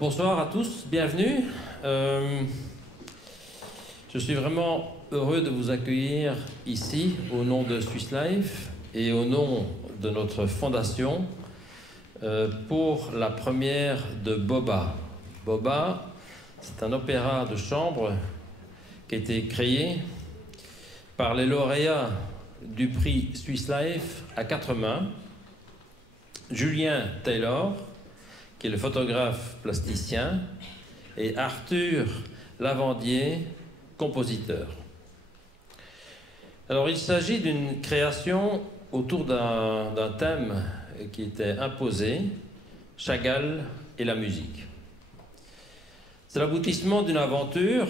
Bonsoir à tous, bienvenue. Je suis vraiment heureux de vous accueillir ici au nom de Swiss Life et au nom de notre fondation pour la première de Boba. Boba, c'est un opéra de chambre qui a été créé par les lauréats du prix Swiss Life à quatre mains, Julien Taylor, qui est le photographe plasticien, et Arthur Lavandier, compositeur. Alors il s'agit d'une création autour d'un thème qui était imposé, Chagall et la musique. C'est l'aboutissement d'une aventure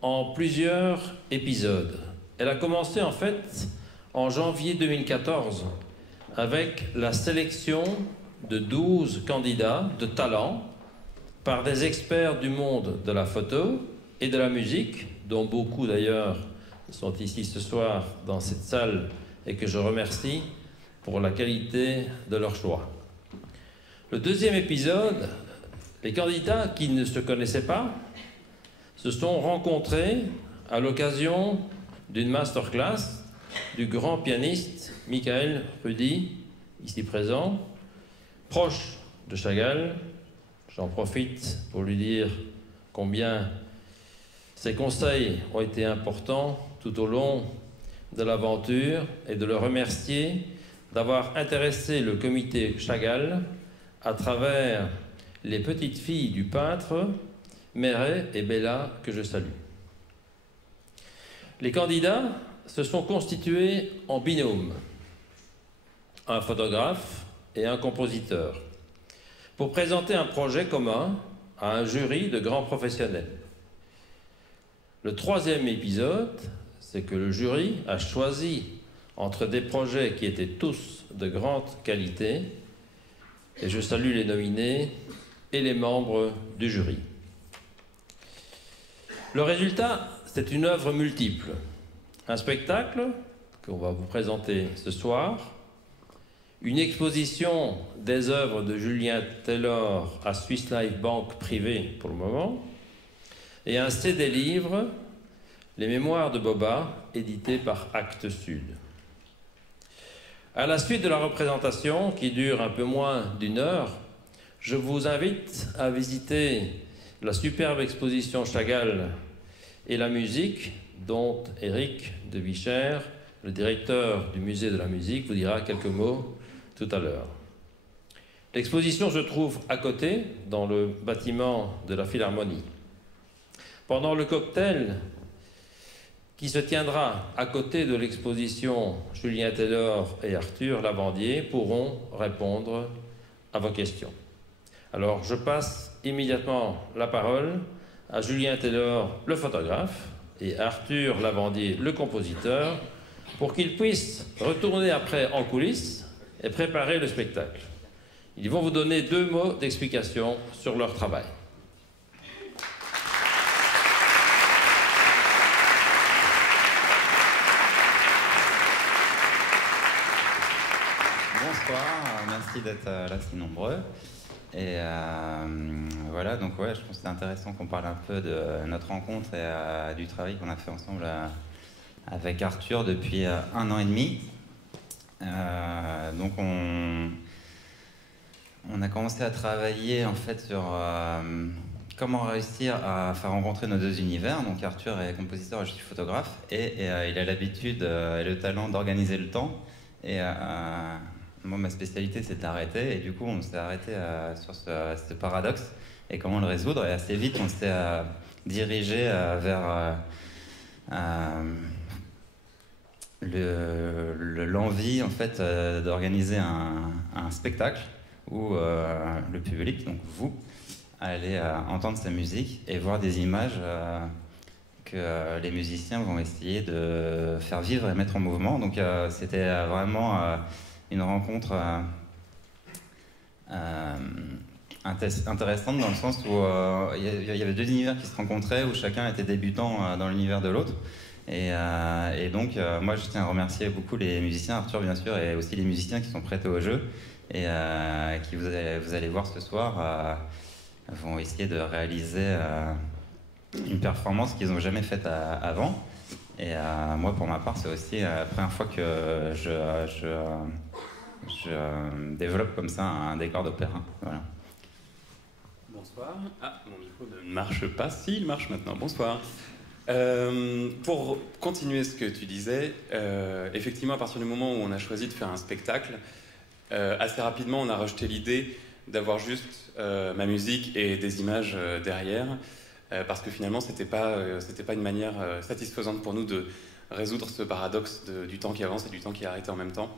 en plusieurs épisodes. Elle a commencé en fait en janvier 2014 avec la sélection de 12 candidats de talent par des experts du monde de la photo et de la musique, dont beaucoup d'ailleurs sont ici ce soir dans cette salle et que je remercie pour la qualité de leur choix. Le deuxième épisode, les candidats qui ne se connaissaient pas se sont rencontrés à l'occasion d'une masterclass du grand pianiste Michael Rudy, ici présent, proche de Chagall. J'en profite pour lui dire combien ses conseils ont été importants tout au long de l'aventure et de le remercier d'avoir intéressé le comité Chagall à travers les petites filles du peintre Mireille et Bella, que je salue. Les candidats se sont constitués en binôme, un photographe et un compositeur, pour présenter un projet commun à un jury de grands professionnels. Le troisième épisode, c'est que le jury a choisi entre des projets qui étaient tous de grande qualité, et je salue les nominés et les membres du jury. Le résultat, c'est une œuvre multiple. Un spectacle qu'on va vous présenter ce soir, une exposition des œuvres de Julien Taylor à Swiss Life Banque privée pour le moment, et un CD-livre, Les Mémoires de Boba, édité par Actes Sud. À la suite de la représentation, qui dure un peu moins d'une heure, je vous invite à visiter la superbe exposition Chagall et la musique, dont Éric de Vichère, le directeur du musée de la musique, vous dira quelques mots tout à l'heure. L'exposition se trouve à côté, dans le bâtiment de la Philharmonie. Pendant le cocktail qui se tiendra à côté de l'exposition, Julien Taylor et Arthur Lavandier pourront répondre à vos questions. Alors, je passe immédiatement la parole à Julien Taylor, le photographe, et Arthur Lavandier, le compositeur, pour qu'ils puissent retourner après en coulisses et préparer le spectacle. Ils vont vous donner 2 mots d'explication sur leur travail. Bonsoir, merci d'être là si nombreux. Et voilà, donc ouais, je pense que c'est intéressant qu'on parle un peu de notre rencontre et du travail qu'on a fait ensemble avec Arthur depuis 1 an et demi. Donc on a commencé à travailler en fait sur comment réussir à faire rencontrer nos 2 univers. Donc Arthur est compositeur et je suis photographe, et il a l'habitude et le talent d'organiser le temps. Et moi, ma spécialité, c'est d'arrêter, et du coup, on s'est arrêté sur ce paradoxe et comment le résoudre. Et assez vite, on s'est dirigé vers l'envie, en fait, d'organiser un spectacle où le public, donc vous, allez entendre sa musique et voir des images que les musiciens vont essayer de faire vivre et mettre en mouvement. Donc, c'était vraiment une rencontre intéressante dans le sens où il y avait 2 univers qui se rencontraient, où chacun était débutant dans l'univers de l'autre. Et donc, moi, je tiens à remercier beaucoup les musiciens, Arthur bien sûr, et aussi les musiciens qui sont prêtés au jeu et qui vous allez voir ce soir. vont essayer de réaliser une performance qu'ils n'ont jamais faite avant. Et moi, pour ma part, c'est aussi la première fois que je développe comme ça un décor d'opéra. Voilà. Bonsoir. Ah, mon micro ne marche pas. Si, il marche maintenant. Bonsoir. Pour continuer ce que tu disais, effectivement, à partir du moment où on a choisi de faire un spectacle, assez rapidement, on a rejeté l'idée d'avoir juste ma musique et des images derrière, parce que finalement, c'était pas une manière satisfaisante pour nous de résoudre ce paradoxe du temps qui avance et du temps qui est arrêté en même temps.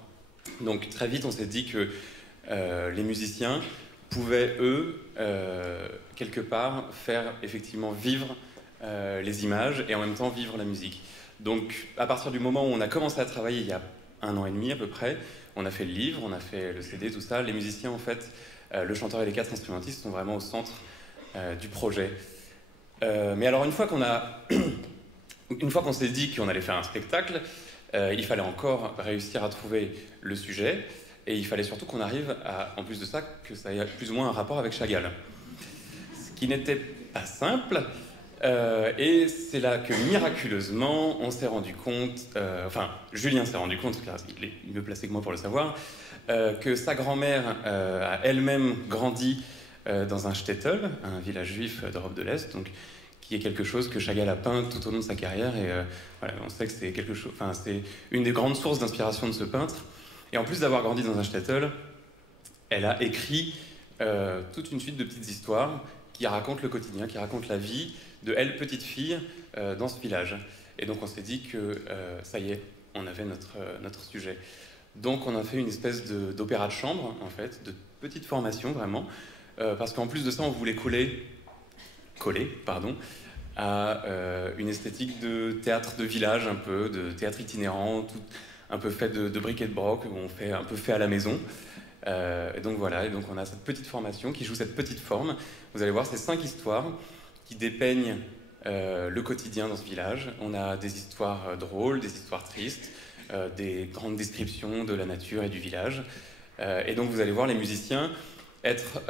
Donc très vite, on s'est dit que les musiciens pouvaient, eux, quelque part, faire effectivement vivre les images et en même temps vivre la musique. Donc à partir du moment où on a commencé à travailler il y a 1 an et demi à peu près, on a fait le livre, on a fait le CD, tout ça. Les musiciens, en fait, le chanteur et les 4 instrumentistes sont vraiment au centre du projet. Mais alors une fois qu'on s'est dit qu'on allait faire un spectacle, il fallait encore réussir à trouver le sujet, et il fallait surtout qu'on arrive à, en plus de ça, que ça ait plus ou moins un rapport avec Chagall. Ce qui n'était pas simple, et c'est là que miraculeusement, on s'est rendu compte, enfin Julien s'est rendu compte, car il est mieux placé que moi pour le savoir, que sa grand-mère a elle-même grandi dans un shtetl, un village juif d'Europe de l'Est, donc qui est quelque chose que Chagall a peint tout au long de sa carrière, et voilà, on sait que c'est quelque chose, enfin c'est une des grandes sources d'inspiration de ce peintre. Et en plus d'avoir grandi dans un shtetl, elle a écrit toute une suite de petites histoires qui racontent le quotidien, qui racontent la vie de elle, petite fille, dans ce village. Et donc on s'est dit que ça y est, on avait notre sujet. Donc on a fait une espèce d'opéra de chambre, en fait, de petite formation vraiment, parce qu'en plus de ça, on voulait coller, à une esthétique de théâtre de village, un peu, de théâtre itinérant, tout, un peu fait de bric et de broc, où on fait un peu fait à la maison. Et donc voilà, et donc on a cette petite formation qui joue cette petite forme. Vous allez voir, c'est 5 histoires qui dépeignent le quotidien dans ce village. On a des histoires drôles, des histoires tristes, des grandes descriptions de la nature et du village. Et donc vous allez voir les musiciens être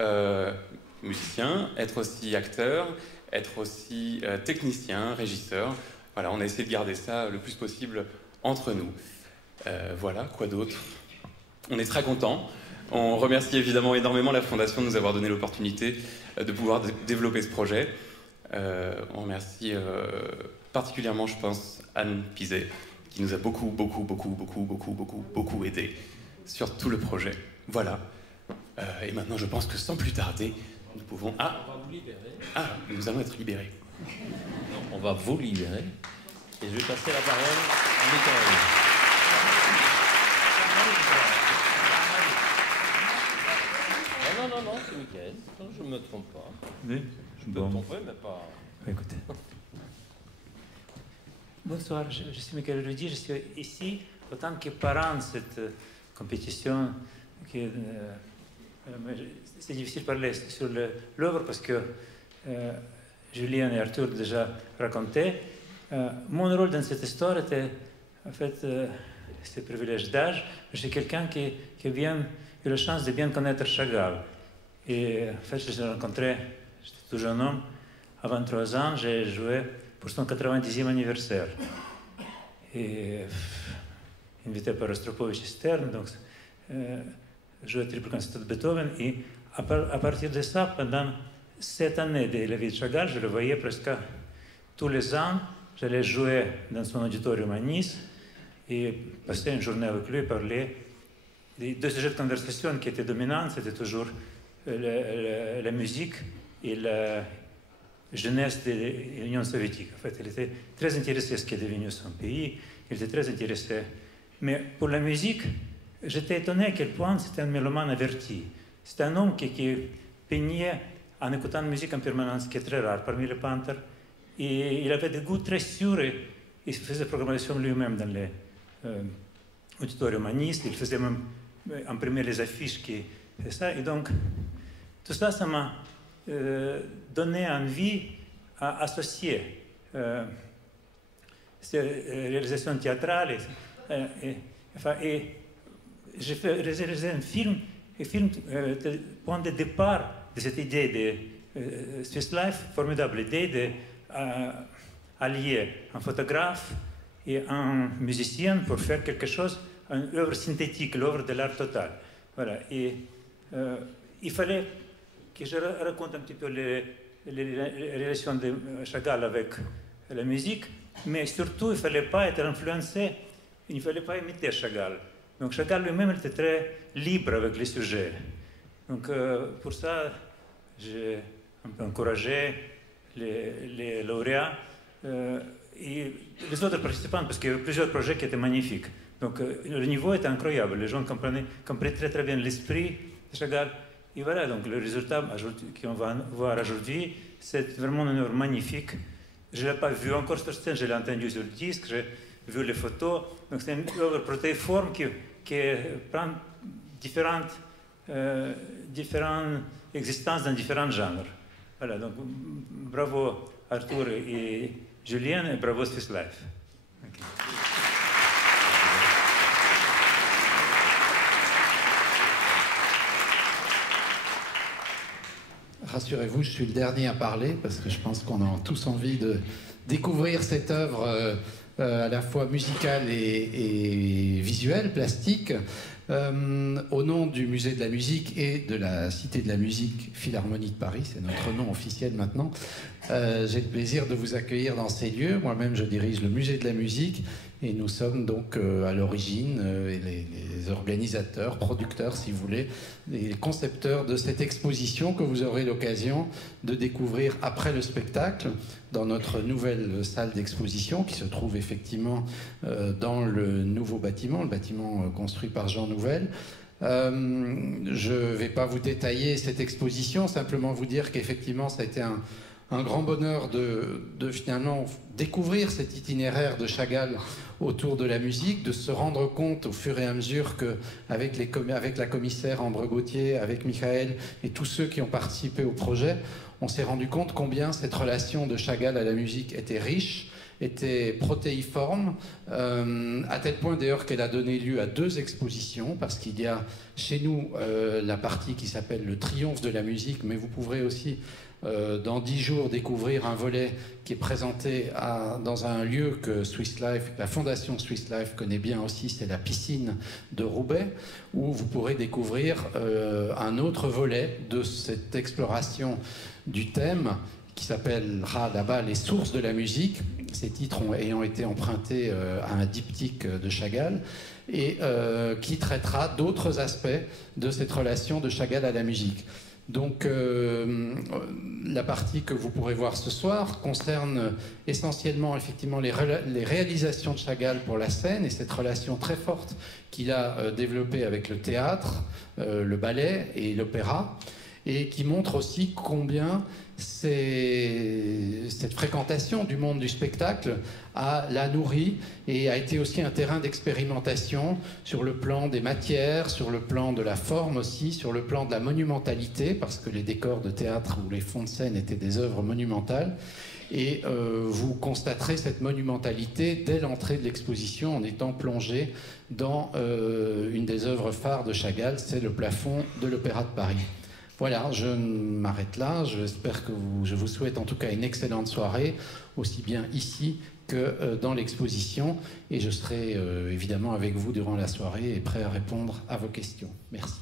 aussi acteurs, être aussi techniciens, régisseurs. Voilà, on a essayé de garder ça le plus possible entre nous. Voilà, quoi d'autre? On est très contents. On remercie évidemment énormément la Fondation de nous avoir donné l'opportunité de pouvoir développer ce projet. On remercie particulièrement, je pense, Anne Pizet, qui nous a beaucoup aidé sur tout le projet. Voilà. Et maintenant, je pense que sans plus tarder, nous pouvons... Ah, on va vous libérer. Ah, nous allons être libérés. Non, on va vous libérer. Et je vais passer la parole à Michael. Non, c'est Michael. Non, je ne me trompe pas. Oui, je peux me tromper, mais pas... Écoutez. Bonsoir, je suis Michael Rudy, je suis ici en tant que parent de cette compétition. C'est difficile de parler sur l'œuvre parce que Julien et Arthur déjà raconté. Mon rôle dans cette histoire était, en fait, c'est le privilège d'âge. Je suis quelqu'un qui a bien eu la chance de bien connaître Chagall. Et en fait, je l'ai rencontré, j'étais tout jeune homme. À 23 ans, j'ai joué pour son 90e anniversaire. Et invité par Rostropovich et Stern, donc joué triple concerto de Beethoven. Et à partir de ça, pendant 7 années de la vie de Chagall, je le voyais presque tous les ans. J'allais jouer dans son auditorium à Nice et passer une journée avec lui, parler. Les 2 sujets de conversation qui étaient dominants, c'était toujours la musique et la jeunesse de l'Union soviétique. En fait, il était très intéressé à ce qui est devenu son pays, il était très intéressé. Mais pour la musique, j'étais étonné à quel point c'était un mélomane averti. C'était un homme qui peignait en écoutant la musique en permanence, ce qui est très rare parmi les peintres. Et il avait des goûts très sûrs et il faisait la programmation lui-même dans les auditoriums à Nice. Il faisait même imprimer les affiches qui fait ça. Et donc, tout ça, ça m'a donné envie à associer ces réalisations théâtrales. Et j'ai réalisé un film point de départ de cette idée Swiss Life, formidable idée d'allier un photographe et un musicien pour faire quelque chose, une œuvre synthétique, l'œuvre de l'art total. Voilà. Et il fallait que je raconte un petit peu les relations de Chagall avec la musique, mais surtout, il ne fallait pas être influencé, il ne fallait pas imiter Chagall. Donc Chagall lui-même était très libre avec les sujets. Donc pour ça, j'ai un peu encouragé les lauréats et les autres participants, parce qu'il y avait plusieurs projets qui étaient magnifiques. Donc le niveau était incroyable, les gens comprenaient très très bien l'esprit de Chagall. Et voilà, donc le résultat qu'on va voir aujourd'hui, c'est vraiment une œuvre magnifique. Je ne l'ai pas vu encore sur scène, je l'ai entendu sur le disque, j'ai vu les photos. Donc c'est une œuvre protéiforme qui prend différentes existences dans différents genres. Voilà, donc bravo Arthur et Julien et bravo Swiss Life. Okay. Rassurez-vous, je suis le dernier à parler parce que je pense qu'on a tous envie de découvrir cette œuvre à la fois musicale et visuelle, plastique. Au nom du Musée de la musique et de la Cité de la musique Philharmonie de Paris, c'est notre nom officiel maintenant, j'ai le plaisir de vous accueillir dans ces lieux. Moi-même, je dirige le Musée de la musique et nous sommes donc à l'origine les organisateurs, producteurs si vous voulez, les concepteurs de cette exposition que vous aurez l'occasion de découvrir après le spectacle dans notre nouvelle salle d'exposition qui se trouve effectivement dans le nouveau bâtiment, le bâtiment construit par Jean Nouvel. Je ne vais pas vous détailler cette exposition, simplement vous dire qu'effectivement ça a été un grand bonheur de finalement découvrir cet itinéraire de Chagall autour de la musique, de se rendre compte au fur et à mesure qu'avec la commissaire Ambre Gauthier, avec Michael et tous ceux qui ont participé au projet, on s'est rendu compte combien cette relation de Chagall à la musique était riche, était protéiforme, à tel point d'ailleurs qu'elle a donné lieu à 2 expositions, parce qu'il y a chez nous la partie qui s'appelle le triomphe de la musique, mais vous pourrez aussi dans 10 jours découvrir un volet qui est présenté dans un lieu que Swiss Life, la fondation Swiss Life connaît bien aussi, c'est la piscine de Roubaix, où vous pourrez découvrir un autre volet de cette exploration du thème qui s'appellera là-bas les sources de la musique, ces titres ayant été empruntés à un diptyque de Chagall, et qui traitera d'autres aspects de cette relation de Chagall à la musique. Donc la partie que vous pourrez voir ce soir concerne essentiellement effectivement les réalisations de Chagall pour la scène et cette relation très forte qu'il a développée avec le théâtre, le ballet et l'opéra, et qui montre aussi combien cette fréquentation du monde du spectacle l'a nourri et a été aussi un terrain d'expérimentation sur le plan des matières, sur le plan de la forme aussi, sur le plan de la monumentalité, parce que les décors de théâtre ou les fonds de scène étaient des œuvres monumentales. Et vous constaterez cette monumentalité dès l'entrée de l'exposition en étant plongé dans une des œuvres phares de Chagall, c'est le plafond de l'Opéra de Paris. Voilà, je m'arrête là. Je vous souhaite en tout cas une excellente soirée, aussi bien ici que dans l'exposition. Et je serai évidemment avec vous durant la soirée et prêt à répondre à vos questions. Merci.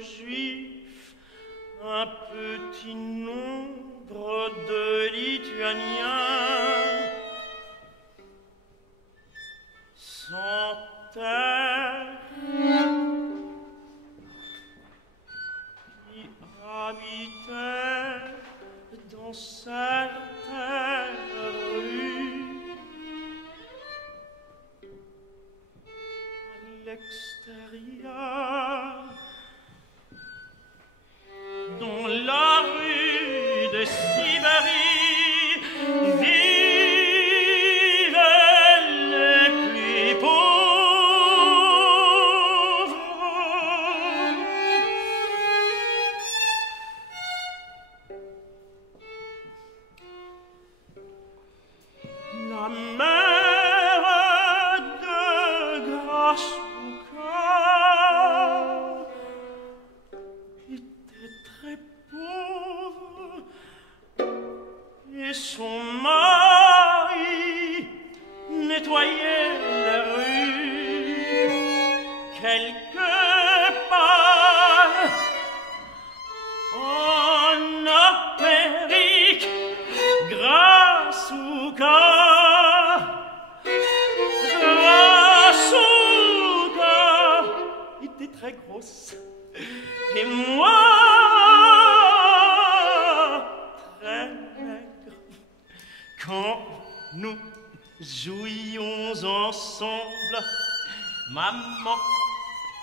juif, un petit nombre de Lituaniens, sans terre, qui habitaient dans certaines rues à l'extérieur de Sibérie vivent les plus pauvres. La mère de Grasshopper était très pauvre et son mari nettoyait les rues quelque part en Amérique. Grasshopper était très grosse et moi très maigre. Quand nous jouions ensemble, maman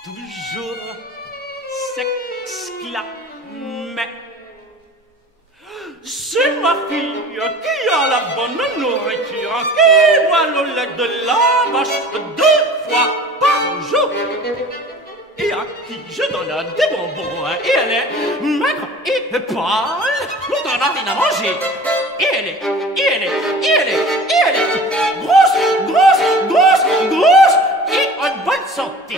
toujours s'exclamait: c'est ma fille qui a la bonne nourriture, qui boit le lait de la vache 2 fois par jour, et à qui je donne des bonbons, et elle est maigre et pâle, nous n'en a rien à manger, et elle est grosse, et en bonne santé.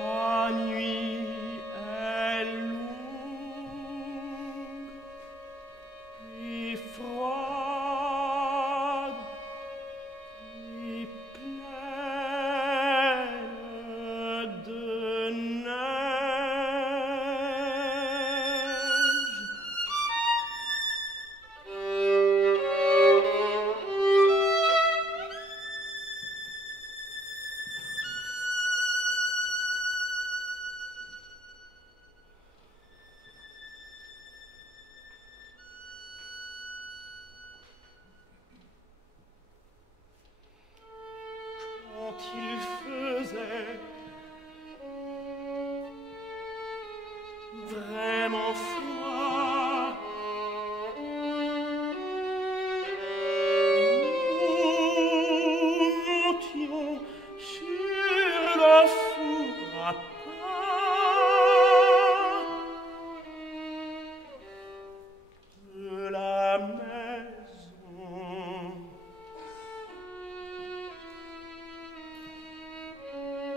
La nuit est longue et froide et pleine de neige. Quand il faisait vraiment froid, nous montions sur le four à pain de la maison.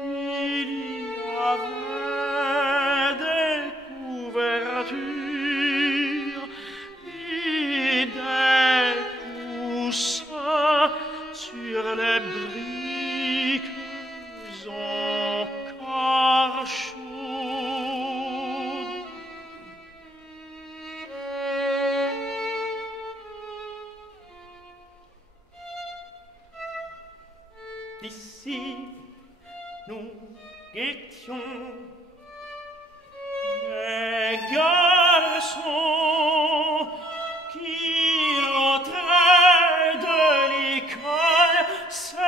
Il y avait des couvertures et des coussins sur les briques encore chaudes. Ici, nous étions des garçons qui rentraient de l'école serrés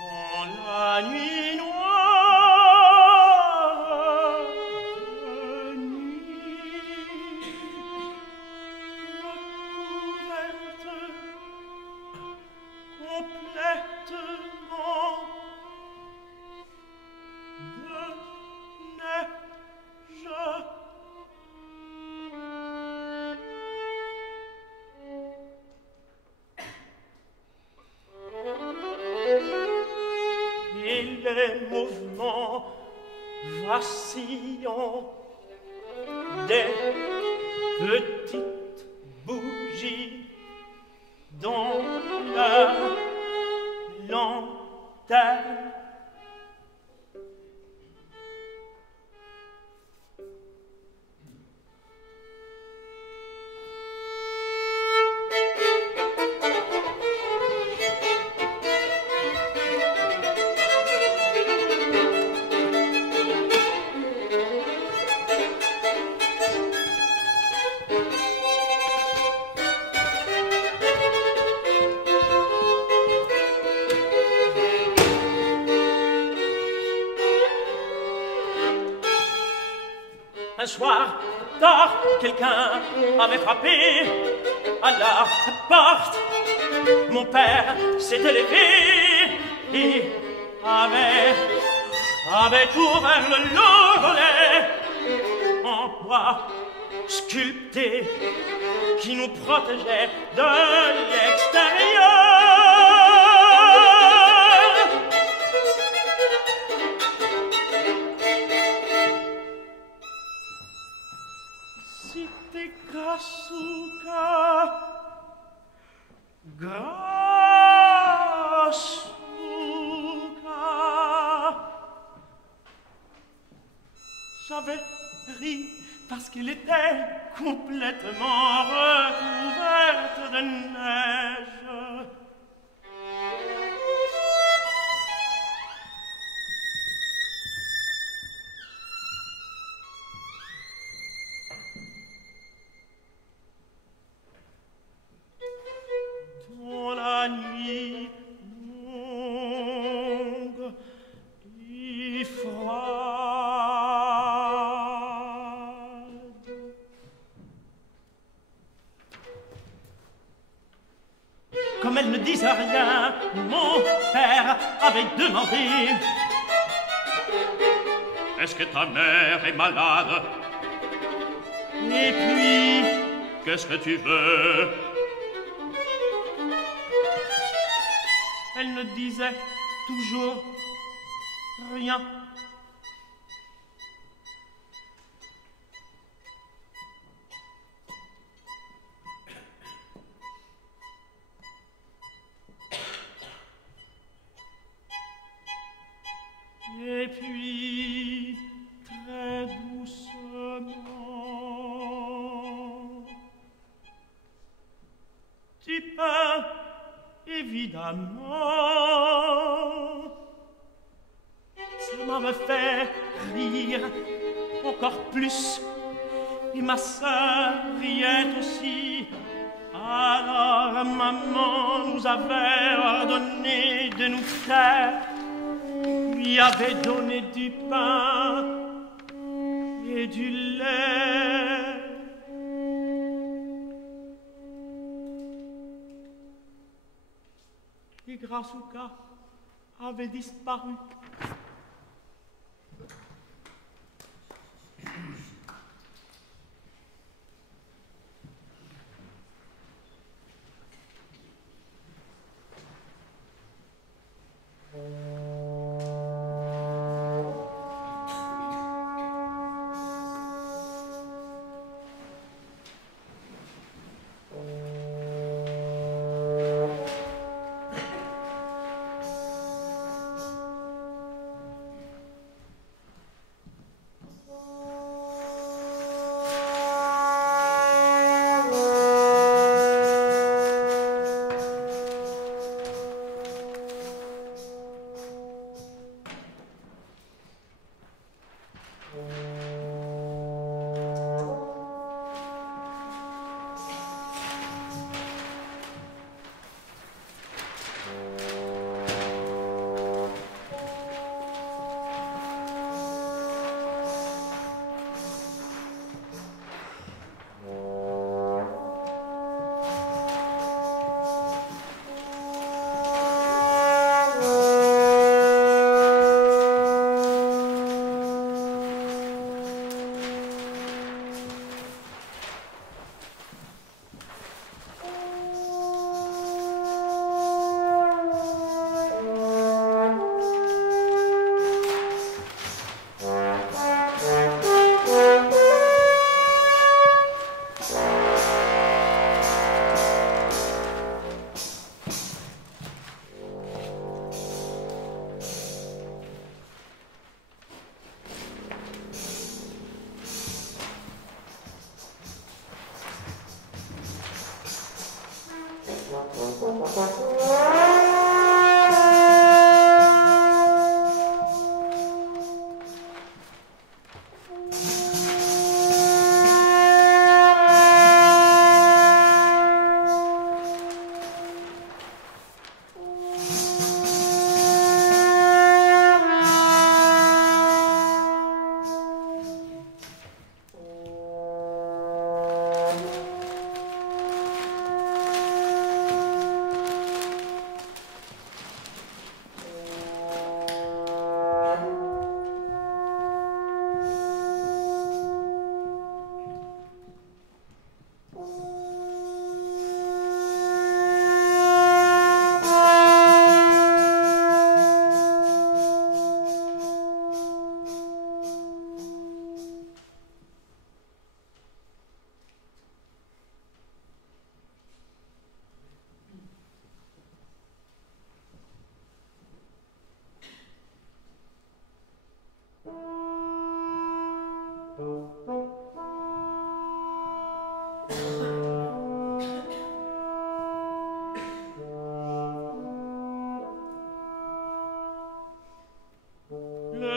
dans la nuit noire de nuit. Complètement de neige. Et les mouvements vacillants des petites bougies dans la lanterne. soir, tard, quelqu'un avait frappé à la porte. Mon père s'était levé et avait ouvert le volet en bois sculpté qui nous protégeait de l'extérieur. C'était Grasuka, Grasuka. J'avais ri parce qu'il était complètement recouverte de neige. Dans la nuit longue et froide, comme elle ne disait rien, mon père avait demandé: est-ce que ta mère est malade? Et puis, qu'est-ce que tu veux? Elle ne disait toujours rien. Et puis, très doucement, tu peux évidemment, ça m'avait fait rire encore plus, et ma sœur riait aussi. Alors maman nous avait ordonné de nous taire, lui avait donné du pain et du lait. Et Grasuka avait disparu.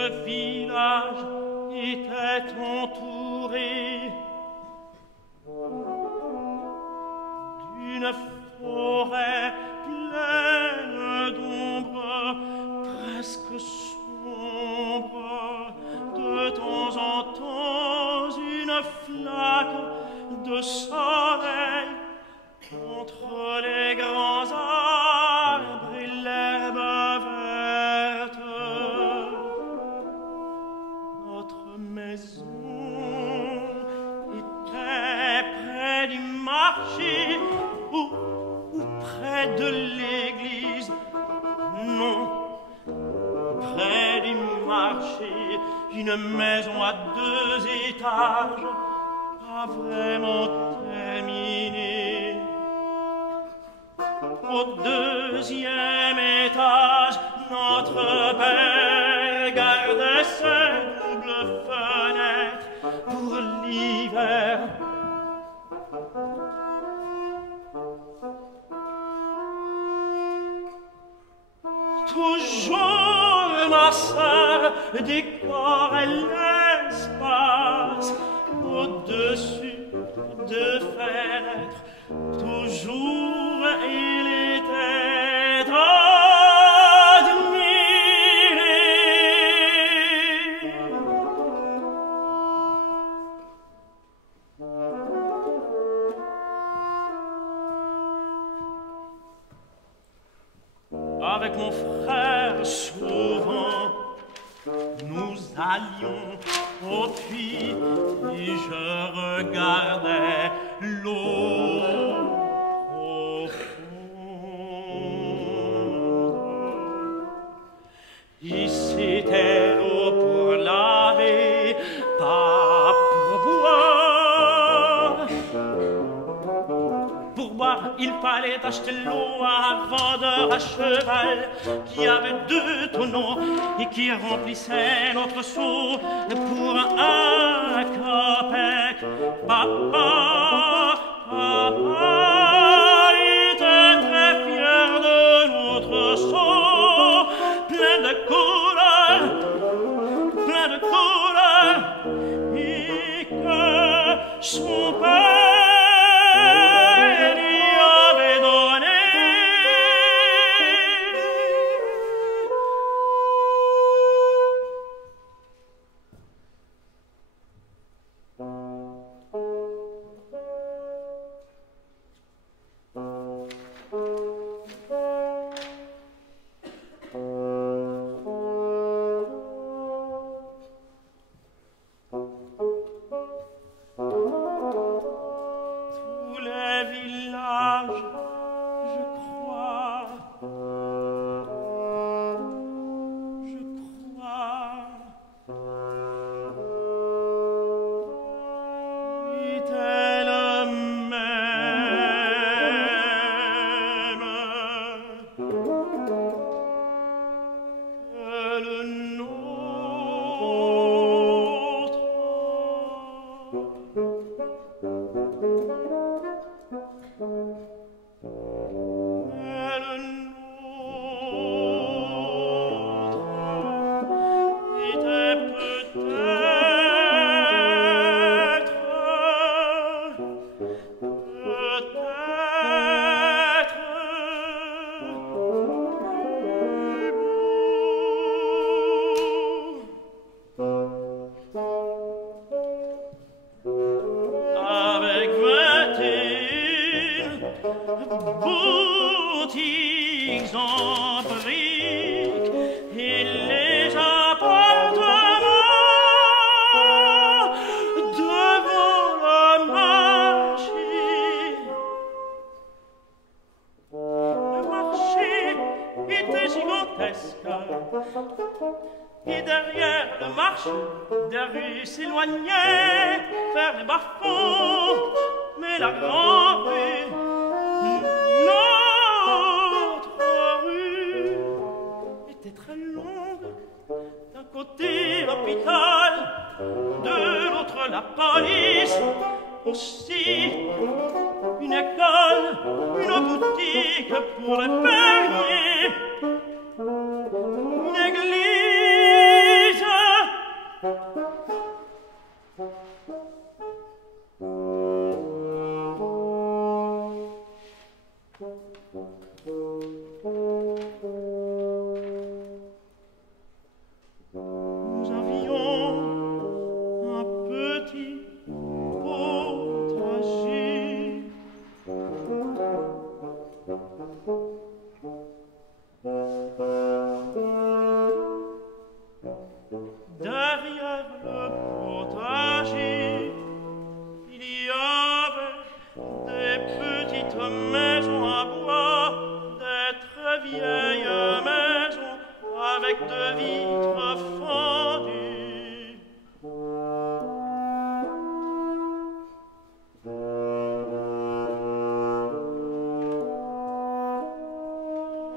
le village était entouré d'une forêt pleine d'ombre, presque sombre. De temps en temps, une flaque de soleil entre les grands arbres et l'herbe verte. Notre maison était près du marché ou près de l'église. Non, près du marché, une maison à 2 étages, pas vraiment terminée. Au 2e étage, notre père gardait ses doubles fenêtres pour l'hiver. Toujours ma sœur décorait l'espace au-dessus de fenêtres. Toujours il était admiré. Avec mon frère, souvent, nous allions au puits et je regardais l'eau profonde. Ici, c'était l'eau pour laver, pas pour boire. Pour boire, il fallait acheter l'eau à un vendeur à cheval qui avait 2 tonneaux et qui remplissait notre seau pour 1 copec. Papa, papa était très fier de notre seau, plein de couleurs, et que son père boutiques en briques et les appartements devant le marché. Le marché était gigantesque et derrière le marché, des rues s'éloignaient vers les bas-fonds, mais la grande rue, notre rue, était très longue. D'un côté l'hôpital, de l'autre la police, aussi une école, une boutique pour les fermiers, une église de vitres fendues.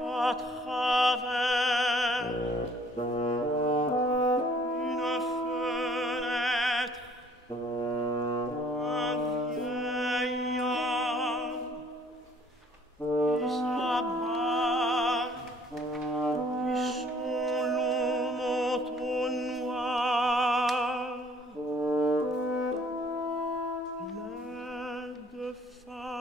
À travers une fenêtre, un vieillard s'abat et son long manteau noir, plein de farine.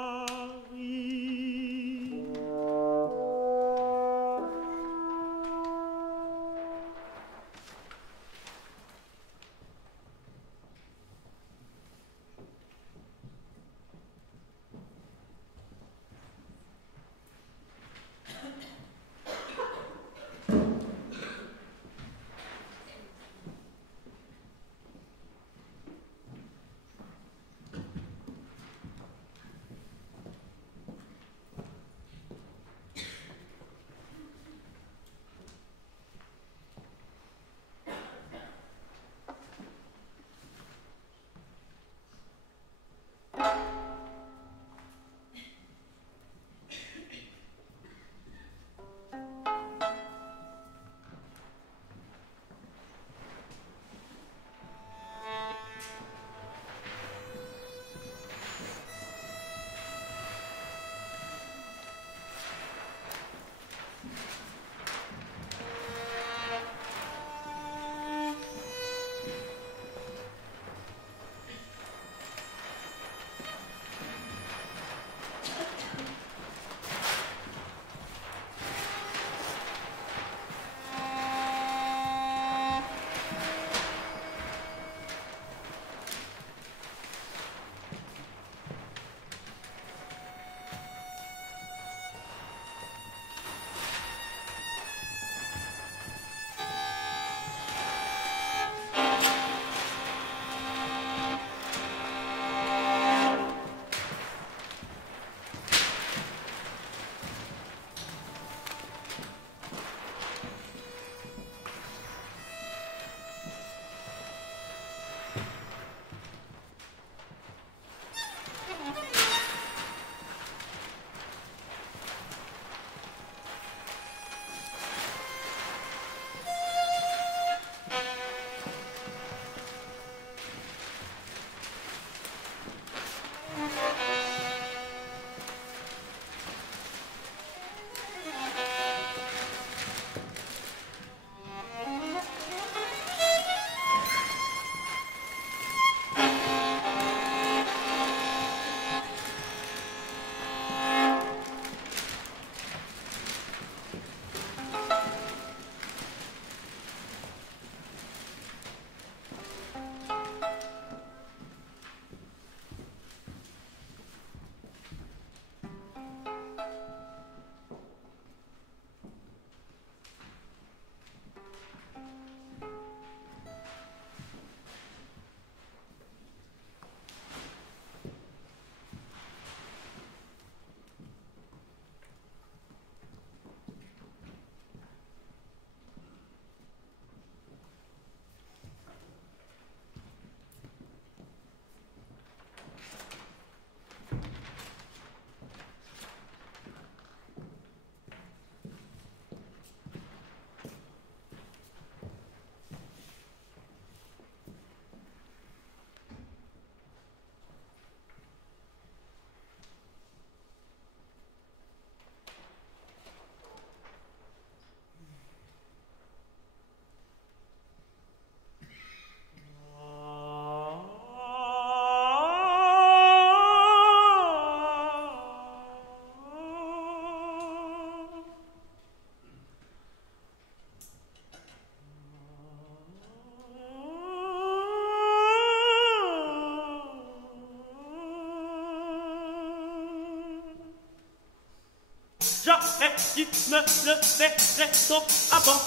Tu me le verrais tôt avant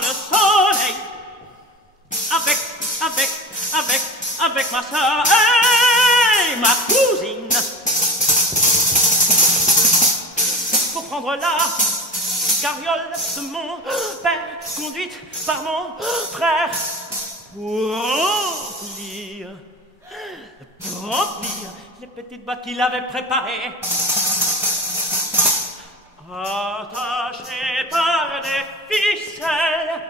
le soleil. Avec ma soeur et ma cousine. Pour prendre la carriole de mon père, conduite par mon frère, pour remplir les petites boîtes qu'il avait préparées, attachées par des ficelles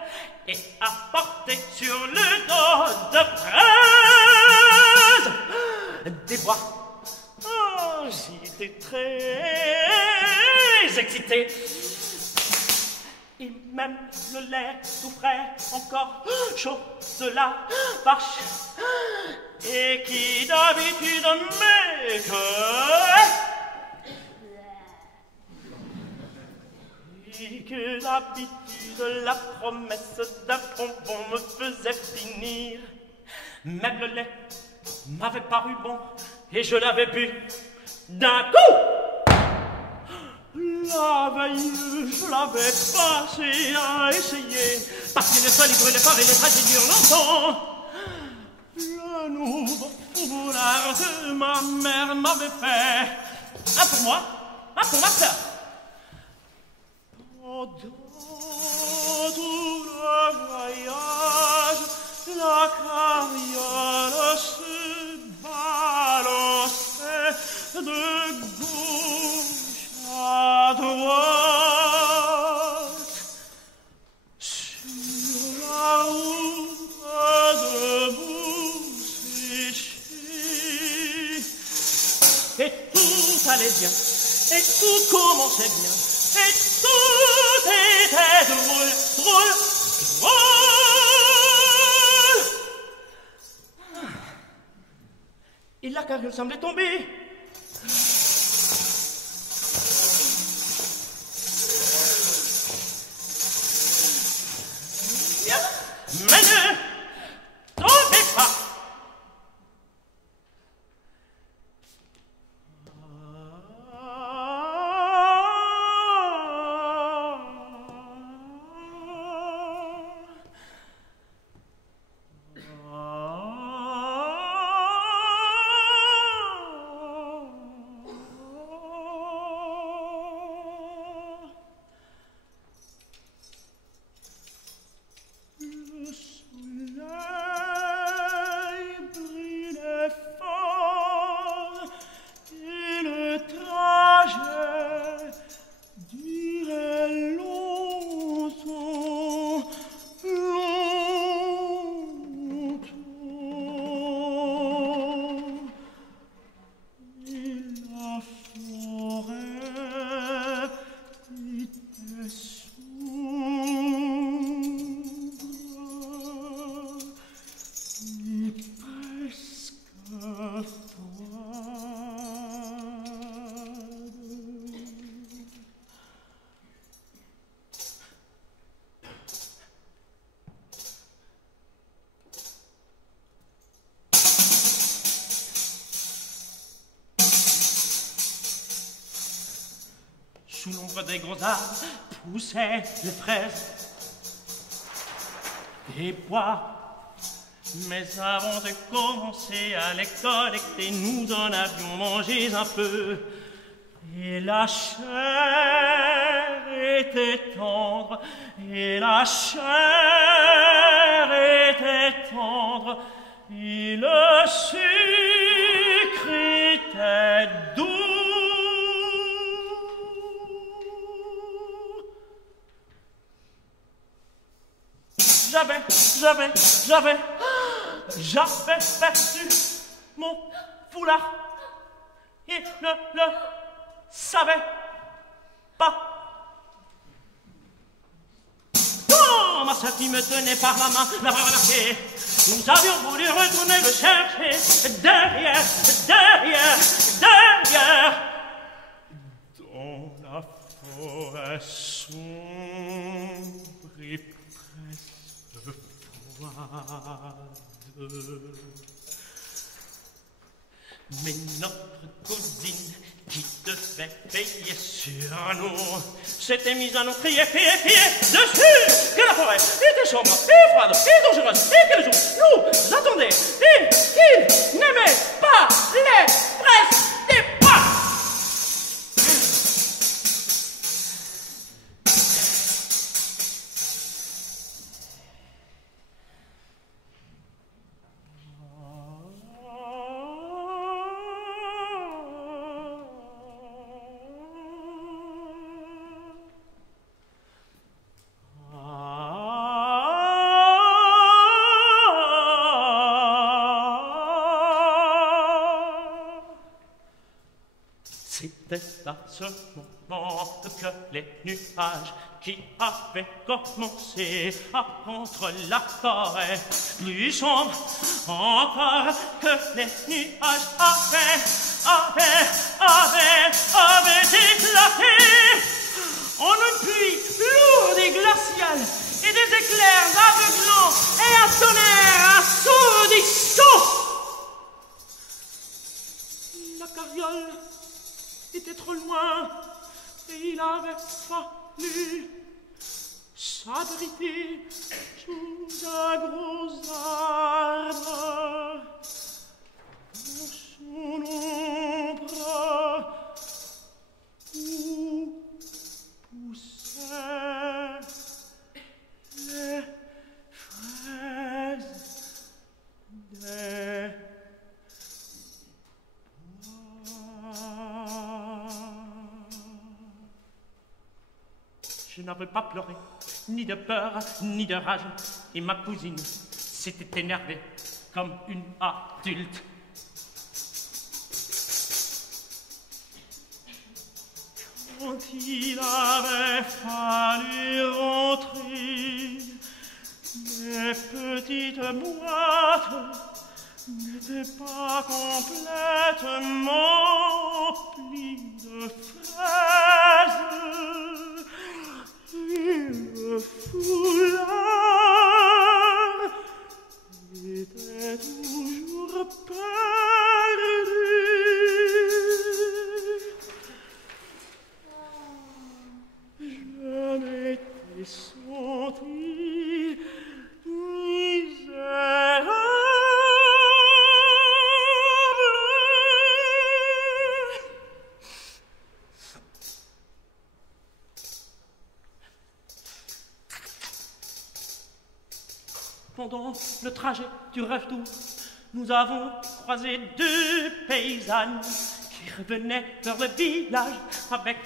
et apportées sur le dos de fraise des bois. Oh, j'étais très excité. Et même le lait tout frais, encore chaud de la vache, et qui d'habitude et que d'habitude la promesse d'un bonbon me faisait finir. Même le lait m'avait paru bon, et je l'avais bu d'un coup. La veille, je l'avais passé à essayer, parce qu'il ne se brûlait pas et les traits durent longtemps. Le nouveau foulard que ma mère m'avait fait, un pour moi, un pour ma sœur. Pendant tout le voyage, la carriole se balançait de gauche à droite sur la route de Bouséché. Et tout allait bien, et tout commençait bien, et tout était drôle, drôle, drôle. Et la carriole semblait tomber. Mais ne tombez pas. Sous l'ombre des gros arbres poussaient les fraises et bois. Mais avant de commencer à les collecter, nous en avions mangé un peu. Et la chair était tendre, et la chair était tendre, et le sucre était doux. J'avais perdu mon foulard et ne le savais pas. Quand ma sœur qui me tenait par la main l'avait remarqué, nous avions voulu retourner le chercher derrière, dans la forêt sombre et presque froide. Mais notre cousine qui devait veiller sur nous s'était mise à nous crier dessus, que la forêt était sombre et froide et dangereuse et que le jour nous attendait et qu'il n'aimait pas les fraises des bois. ce moment que les nuages qui avaient commencé à rendre la forêt plus sombre encore que les nuages avaient éclaté en une pluie lourde et glaciale et des éclairs aveuglants et un tonnerre assourdissant. La carriole était trop loin et il avait fallu s'abriter sous un gros arbre. Dans son ombre où poussaient les fraises des Je n'avais pas pleuré, ni de peur, ni de rage, et ma cousine s'était énervée comme une adulte. Quand il avait fallu rentrer, les petites boîtes n'étaient pas complètement plies de fraises. Le foulard était toujours perdu. Je m'étais senti misérable. Pendant le trajet du retour, nous avons croisé deux paysannes qui revenaient vers le village avec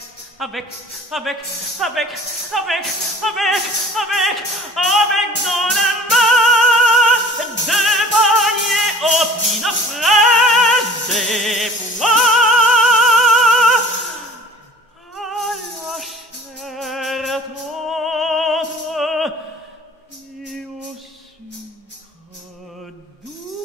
dans les mains deux paniers emplis de fraises, des pois à la chair tendre et au sucre doux.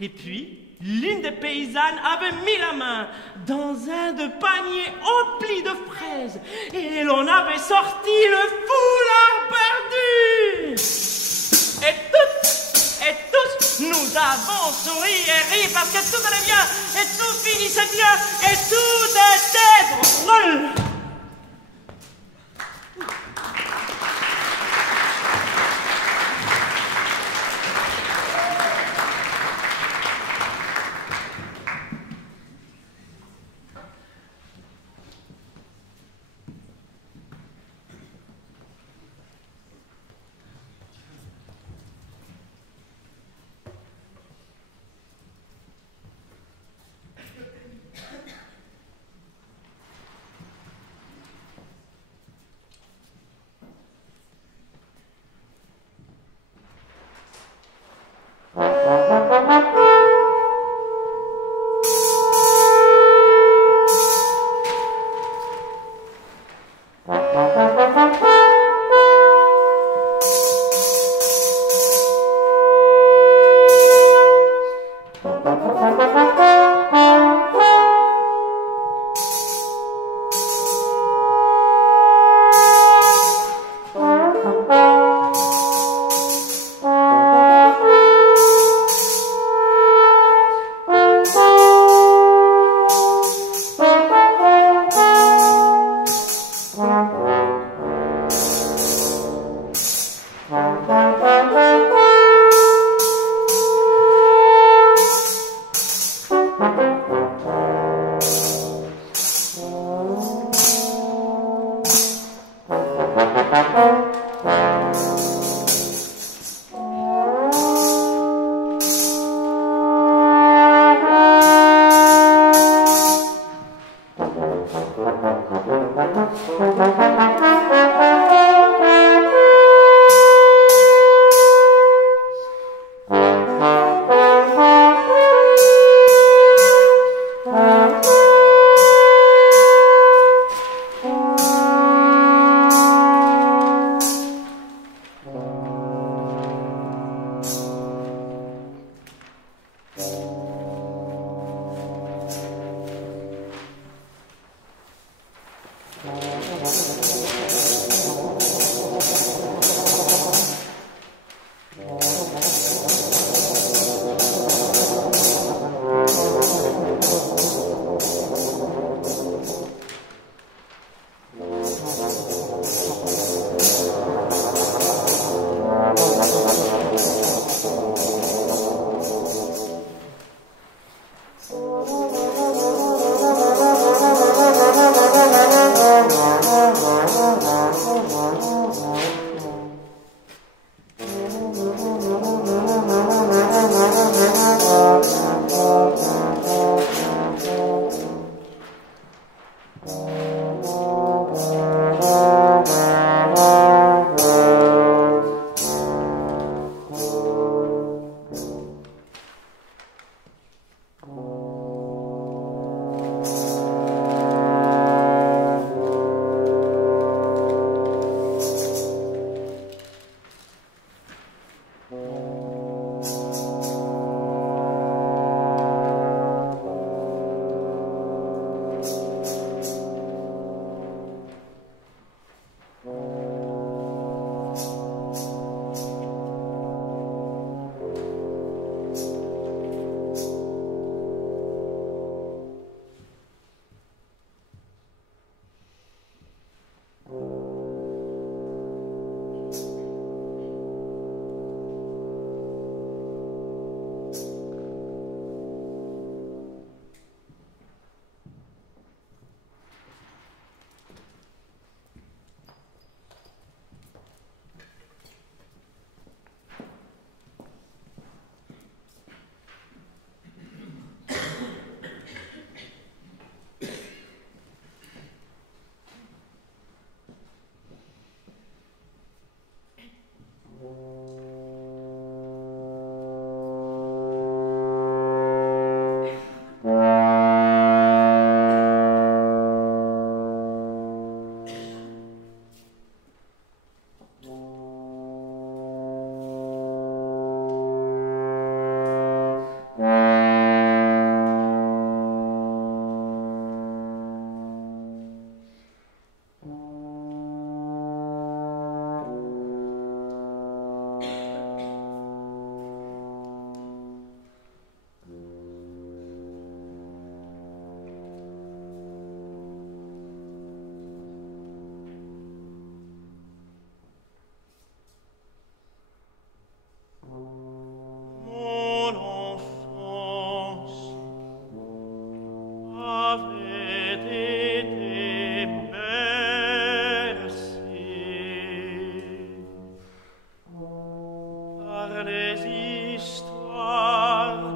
Et puis, l'une des paysannes avait mis la main dans un de paniers emplis de fraises et l'on avait sorti le foulard perdu. Et tous, nous avons souri et ri parce que tout allait bien et tout finissait bien et tout était drôle. été bercé par les histoires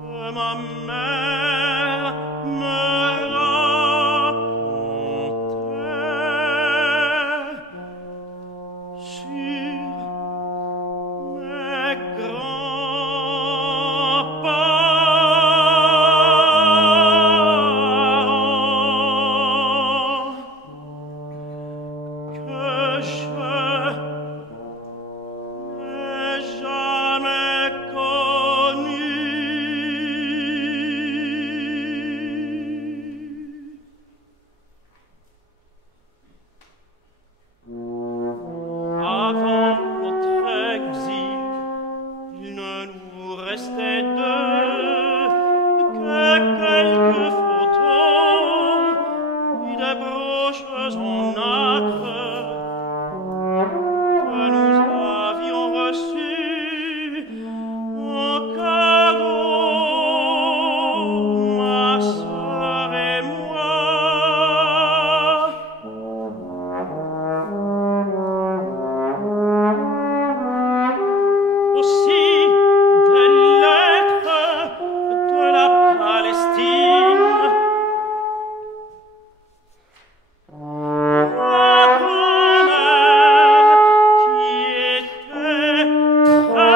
que ma mère me racontait sur mes grands-parents que je n'ai jamais connus. Avant notre exil, il ne nous restait que quelques photos et des broches en nacre que nous avions reçues en cadeau, ma sœur et moi. Aussi des lettres de la Palestine. Ma grand-mère qui était très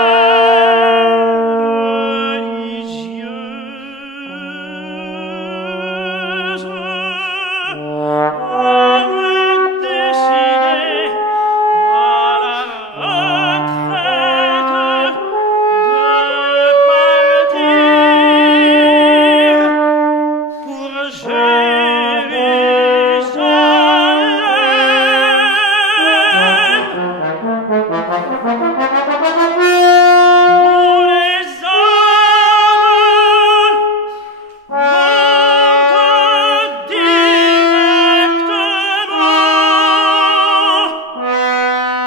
religieuse avait décidé à la retraite de partir pour Jérusalem, où les âmes montent directement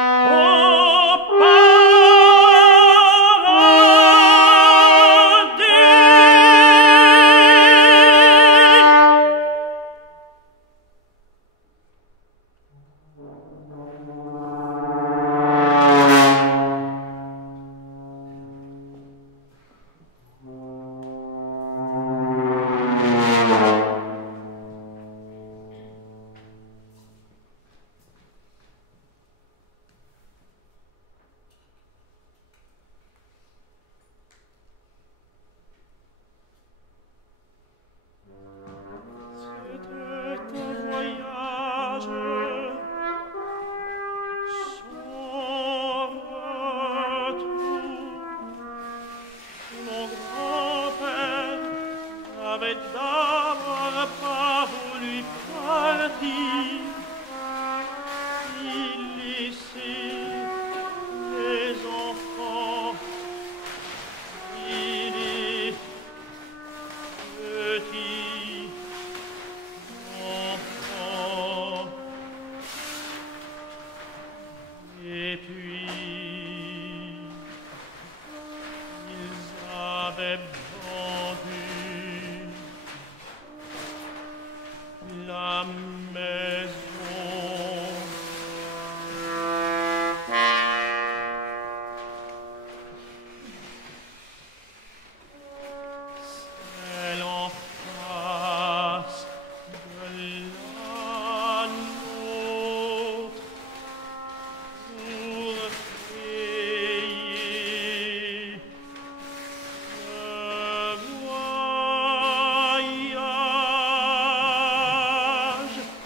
au C'était un voyage sans retour. Mon grand-père avait d'abord pas voulu partir. Il laissait les enfants, il est petit enfant. Et puis ils avaient vendu la maison. Celle en face de la nôtre pour payer le voyage.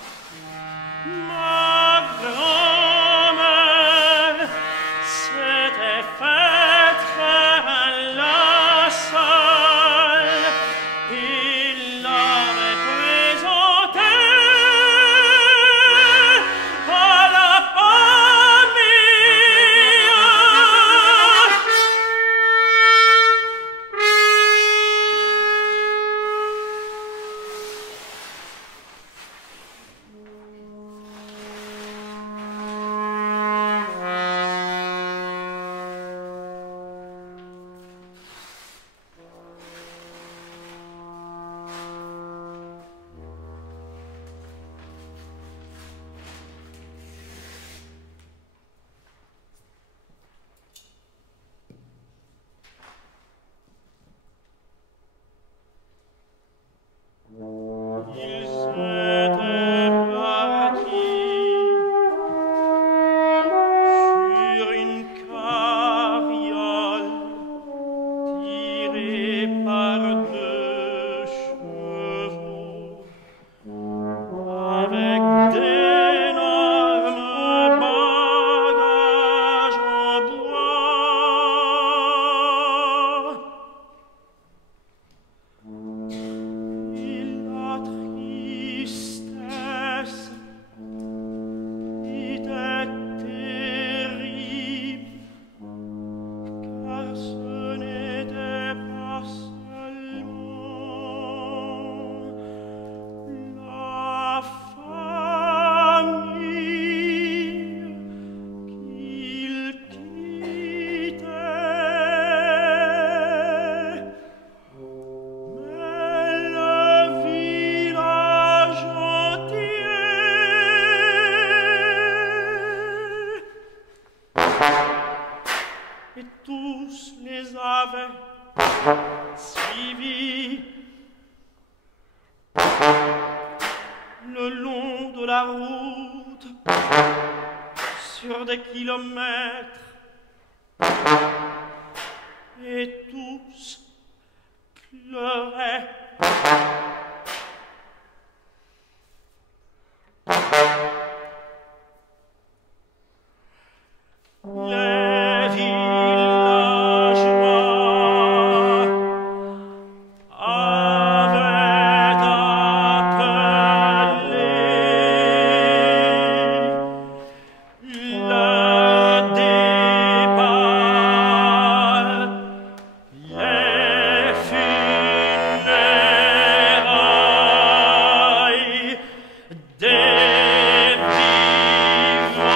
le long de la route, sur des kilomètres, et tous pleuraient. Les villageois avaient appelé le départ, les funérailles des vivants.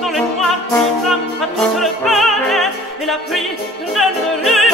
Dans le noir, qui flamme à toute le palais, et la pluie donne de